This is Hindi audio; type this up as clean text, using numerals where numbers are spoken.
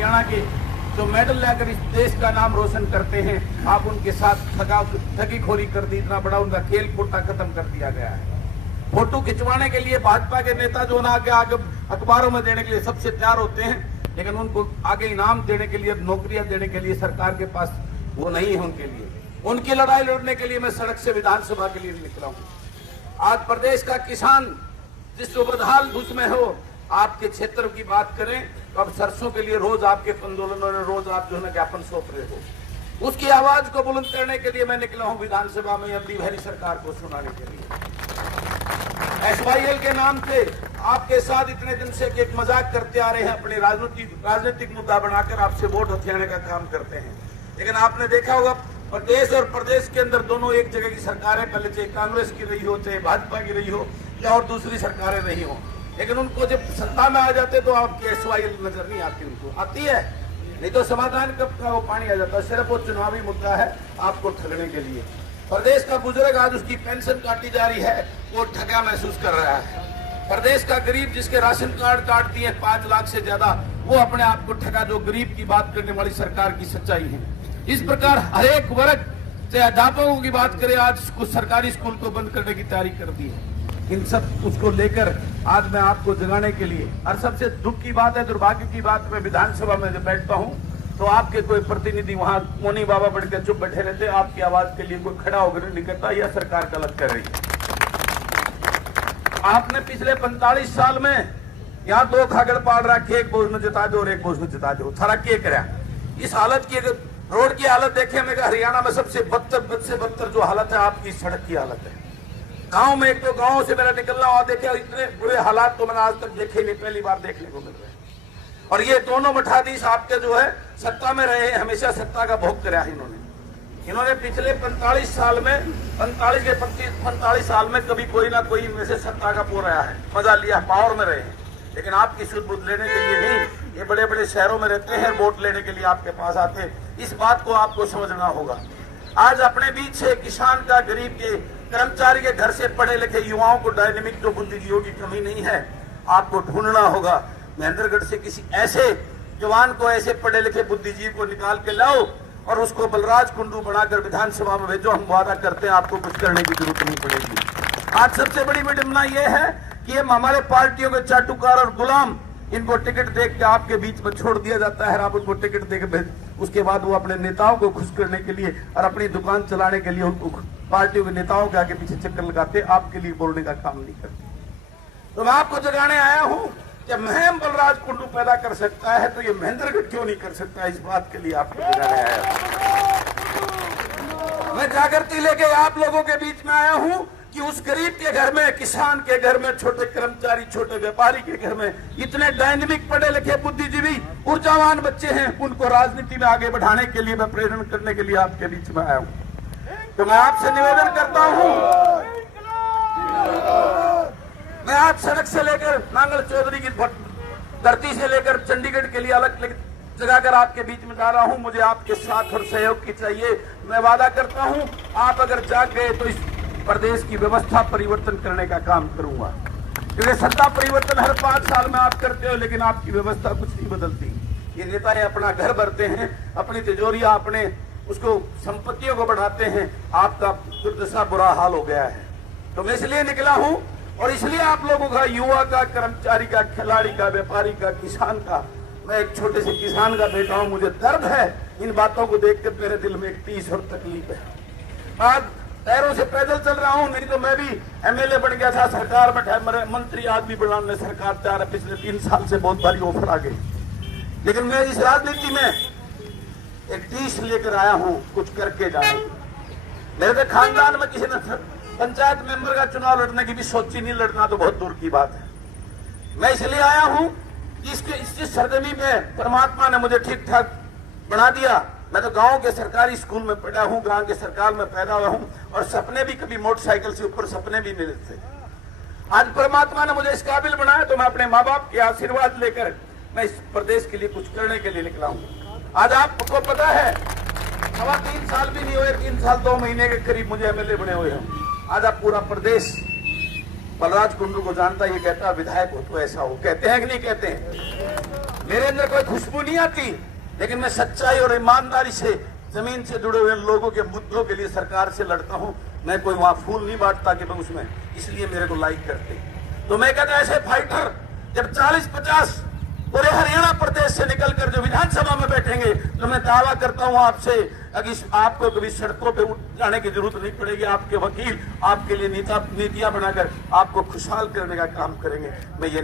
हरियाणा के जो मेडल लेकर इस देश का नाम रोशन करते हैं, आप उनके साथ ठगीखोरी कर दी। इतना बड़ा उनका खेल कोटा खत्म कर दिया गया है। फोटो खिंचवाने के लिए भाजपा के नेता जो ना आगे अखबारों में देने के लिए सबसे तैयार होते हैं, लेकिन उनको आगे इनाम देने के लिए, नौकरियां देने के लिए सरकार के पास वो नहीं है उनके लिए। उनकी लड़ाई लड़ने के लिए मैं सड़क से विधानसभा के लिए निकला हूं। आज प्रदेश का किसान जिस बदहाल बुझ में हो, आपके क्षेत्र की बात करें तो अब सरसों के लिए रोज आपके आंदोलनों ने रोज आप जो है ज्ञापन सौंप रहे हो। उसकी आवाज को बुलंद करने के लिए मैं निकला हूं विधानसभा में अपनी भरी सरकार को सुनाने के लिए। SYL के नाम से आपके साथ इतने दिन से एक मजाक करते आ रहे हैं, अपने राजनीतिक मुद्दा बनाकर आपसे वोट हथियाने का काम करते हैं। लेकिन आपने देखा होगा प्रदेश और प्रदेश के अंदर दोनों एक जगह की सरकारें, पहले चाहे कांग्रेस की रही हो, चाहे भाजपा की रही हो या और दूसरी सरकारें रही हो, लेकिन उनको जब सत्ता में आ जाते तो आपकी SYL नजर नहीं आती। उनको आती है, नहीं तो समाधान कब का वो पानी आ जाता है। सिर्फ वो चुनावी मुद्दा है आपको ठगने के लिए। प्रदेश का बुजुर्ग आज उसकी पेंशन काटी जा रही है, वो ठगा महसूस कर रहा है। प्रदेश का गरीब जिसके राशन कार्ड काट दिए 5 लाख से ज्यादा, वो अपने आप को ठगा, जो गरीब की बात करने वाली सरकार की सच्चाई है। इस प्रकार हर एक वर्ग से अध्यापकों की बात करें, आज कुछ सरकारी स्कूल को बंद करने की तैयारी कर दी है। इन सब उसको लेकर आज मैं आपको जगाने के लिए, और सबसे दुख की बात है, दुर्भाग्य की बात, मैं विधानसभा में जब बैठता हूं तो आपके कोई प्रतिनिधि वहां मोनी बाबा बढ़कर चुप बैठे रहते, आपकी आवाज के लिए कोई खड़ा होकर नहीं करता, यह सरकार गलत कर रही है। आपने पिछले 45 साल में यहाँ 2 खागड़ पाड़ रखे, एक बोझ में जिता दो और एक बोझ में जिता दो, सारा क्या करा। इस हालत की, अगर रोड की हालत देखें, मैं हरियाणा में सबसे बदतर जो हालत है आपकी सड़क की हालत है। गांव में, एक तो गांव से मेरा निकलना और देखे, इतने बुरे हालात तो मैंने आज तक देखे नहीं, पहली बार देखने को मिल रहे हैं। और ये दोनों मठाधीश आपके जो है सत्ता में रहे, हमेशा सत्ता का भोग कराया इन्होंने पिछले 45 साल में, 45 साल में कभी कोई ना कोई इनमें से सत्ता का पो रहा है, मजा लिया, पावर में रहे हैं। लेकिन आपकी शुद्ध बुद्ध लेने के लिए नहीं, ये बड़े बड़े शहरों में रहते हैं, वोट लेने के लिए आपके पास आते हैं। इस बात को आपको समझना होगा। आज अपने बीच से किसान का, गरीब के, कर्मचारी के, घर से पढ़े लिखे युवाओं को डायनेमिक जो बुद्धिजीवियों की कमी नहीं है, आपको ढूंढना होगा। महेंद्रगढ़ से किसी ऐसे जवान को, ऐसे पढ़े लिखे बुद्धिजीवी को निकाल के लाओ और उसको बलराज कुंडू बनाकर विधानसभा में भेजो। हम वादा करते हैं आपको कुछ करने की जरूरत नहीं पड़ेगी। आज सबसे बड़ी विडंबना यह है कि ये हमारे पार्टियों के चाटुकार और गुलाम, इनको टिकट देख के आपके बीच में छोड़ दिया जाता है। आप उनको टिकट देकर उसके बाद वो अपने नेताओं को खुश करने के लिए और अपनी दुकान चलाने के लिए उनको पार्टियों के नेताओं के आगे पीछे चक्कर लगाते, आपके लिए बोलने का काम नहीं करते। तो मैं आपको जगाने आया हूं कि मुहिम बलराज कुंडू पैदा कर सकता है तो ये महेंद्रगढ़ क्यों नहीं कर सकता। इस बात के लिए आपको जगाने आया हूं। मैं जागृति लेके आप लोगों के बीच में आया हूं कि उस गरीब के घर में, किसान के घर में, छोटे कर्मचारी, छोटे व्यापारी के घर में इतने डायनेमिक पढ़े लिखे बुद्धिजीवी ऊर्जावान बच्चे हैं, उनको राजनीति में आगे बढ़ाने के लिए मैं प्रेरण करने के लिए आपके बीच में आया हूं। तो मैं आपसे निवेदन करता हूं, मैं आज सड़क से लेकर नांगल चौधरी की धरती से लेकर चंडीगढ़ के लिए अलग जगह कर आपके बीच में जा रहा हूं। मुझे आपके साथ और सहयोग की चाहिए। मैं वादा करता हूं, आप अगर जाग गए तो इस प्रदेश की व्यवस्था परिवर्तन करने का काम करूंगा। क्योंकि सत्ता परिवर्तन हर 5 साल में आप करते हो, लेकिन आपकी व्यवस्था कुछ नहीं बदलती। ये नेताएं अपना घर भरते हैं, अपनी तिजोरियां, अपने उसको संपत्तियों को बढ़ाते हैं। आपका दुर्दशा, बुरा हाल हो गया है। तो मैं इसलिए निकला हूं और इसलिए आप लोगों का, युवा का, कर्मचारी का, खिलाड़ी का, व्यापारी का, किसान का, मैं एक छोटे से किसान का बेटा हूं, मुझे दर्द है इन बातों को देखकर। मेरे दिल में एक टीस और तकलीफ है। आज पैरों से पैदल चल रहा हूं, नहीं तो मैं भी MLA बन गया था, सरकार में मंत्री आज भी बनाने सरकार चाह रहा। पिछले 3 साल से बहुत भारी ऑफर आ गई, लेकिन मैं इस राजनीति में एक टीस लेकर आया हूं, कुछ करके जाए। मेरे तो खानदान में किसी ने पंचायत मेंबर का चुनाव लड़ने की भी सोची नहीं, लड़ना तो बहुत दूर की बात है। मैं इसलिए आया हूं कि इस सरजमी में परमात्मा ने मुझे ठीक ठाक बना दिया। मैं तो गांव के सरकारी स्कूल में पढ़ा हूं, गांव के सरकार में पैदा हुआ हूं, और सपने भी कभी मोटरसाइकिल से ऊपर सपने भी मिले थे। आज परमात्मा ने मुझे इस काबिल बनाया, तो मैं अपने माँ बाप के आशीर्वाद लेकर मैं इस प्रदेश के लिए कुछ करने के लिए निकला हूं। आज आपको पता है, 3.25 साल भी नहीं हुए, 3 साल 2 महीने के करीब मुझे MLA बने हुए हैं। आज आप पूरा प्रदेश बलराज कुंडू को जानता है। ये कहता है विधायक हो तो ऐसा हो, कहते हैं कि नहीं कहते हैं? मेरे अंदर कोई खुशबू नहीं आती, लेकिन मैं सच्चाई और ईमानदारी से जमीन से जुड़े हुए लोगों के मुद्दों के लिए सरकार से लड़ता हूं। मैं कोई वहां फूल नहीं बांटता कि मैं उसमें, इसलिए मेरे को लाइक करते। तो मैं कहता ऐसे फाइटर जब 40-50 पूरे हरियाणा प्रदेश से निकलकर जो विधानसभा में बैठेंगे, तो मैं दावा करता हूं आपसे, अगर आपको कभी सड़कों पे जाने की जरूरत नहीं पड़ेगी। आपके वकील आपके लिए नीतियां बनाकर आपको खुशहाल करने का काम करेंगे। मैं ये